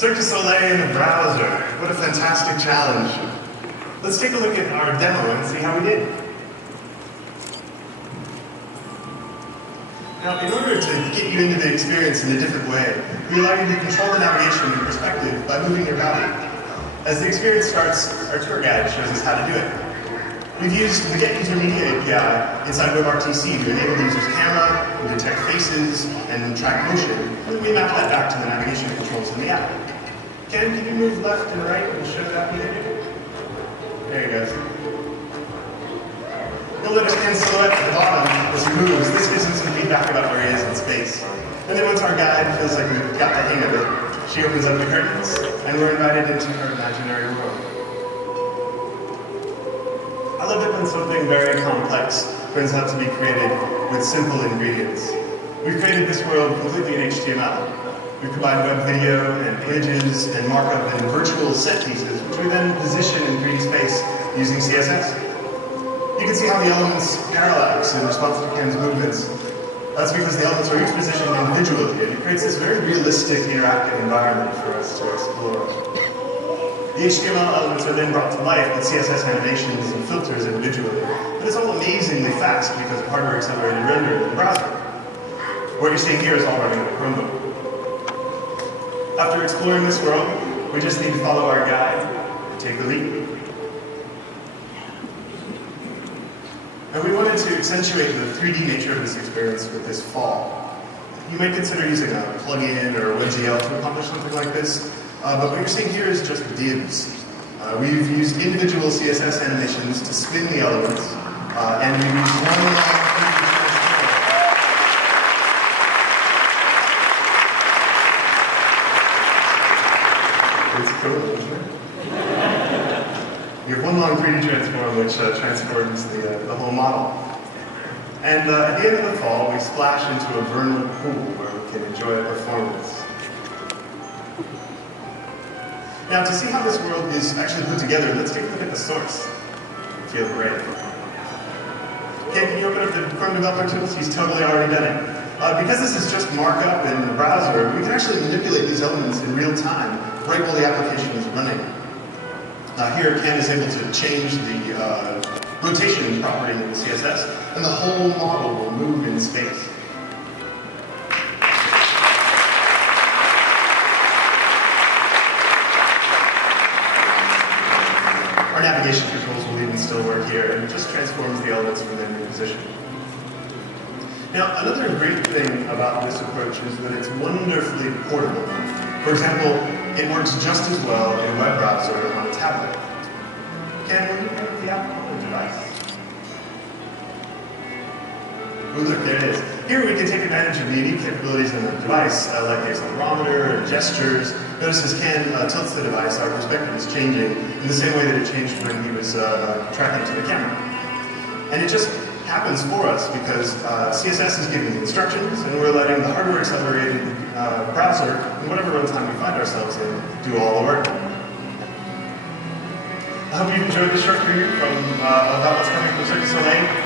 Cirque du Soleil in the browser. What a fantastic challenge. Let's take a look at our demo and see how we did. Now, in order to get you into the experience in a different way, we allow you to control the navigation and perspective by moving your body. As the experience starts, our tour guide shows us how to do it. We've used the Get User Media API inside WebRTC to enable the user's camera, to detect faces, and track motion. And we map that back to the navigation controls in the app. Ken, can you move left and right and show that behavior? There he goes. You'll notice Ken's silhouette at the bottom as he moves. This gives him some feedback about where he is in space. And then once our guide feels like we've got the hang of it, she opens up the curtains, and we're invited into her imaginary world. I love it when something very complex turns out to be created with simple ingredients. We've created this world completely in HTML. We provide web video and images and markup in virtual set pieces, which we then position in 3D space using CSS. You can see how the elements parallax in response to Ken's movements. That's because the elements are each positioned individually, and it creates this very realistic, interactive environment for us to explore. The HTML elements are then brought to life with CSS animations and filters individually, but it's all amazingly fast because of hardware-accelerated render in the browser. What you're seeing here is all running on a Chromebook. After exploring this world, we just need to follow our guide and take the lead. And we wanted to accentuate the 3D nature of this experience with this fall. You might consider using a plugin or a WebGL to accomplish something like this, but what you're seeing here is just divs. We've used individual CSS animations to spin the elements, and we've used one line 3D It's cool, isn't it? You have one long 3D transform which transforms the whole model. And at the end of the fall, we splash into a vernal pool where we can enjoy a performance. Now, to see how this world is actually put together, let's take a look at the source. Feel great. Okay, can you open up the Chrome Developer Tools? He's totally already done it. Because this is just markup in the browser, we can actually manipulate these elements in real time, right while the application is running. Here, Ken is able to change the rotation property in the CSS, and the whole model will move in space. Our navigation controls will even still work here, and it just transforms the elements from their new position. Now, another great thing about this approach is that it's wonderfully portable. For example, it works just as well in a web browser on a tablet. Ken, will you pick up the app on the device? Oh, look, there it is. Here we can take advantage of the unique capabilities in the device, like the accelerometer and gestures. Notice as Ken tilts the device, our perspective is changing in the same way that it changed when he was tracking to the camera. And it just happens for us because CSS is giving instructions, and we're letting the hardware-accelerated browser, in whatever runtime we find ourselves in, do all the work. I hope you've enjoyed this short review about what's coming from Cirque du Soleil.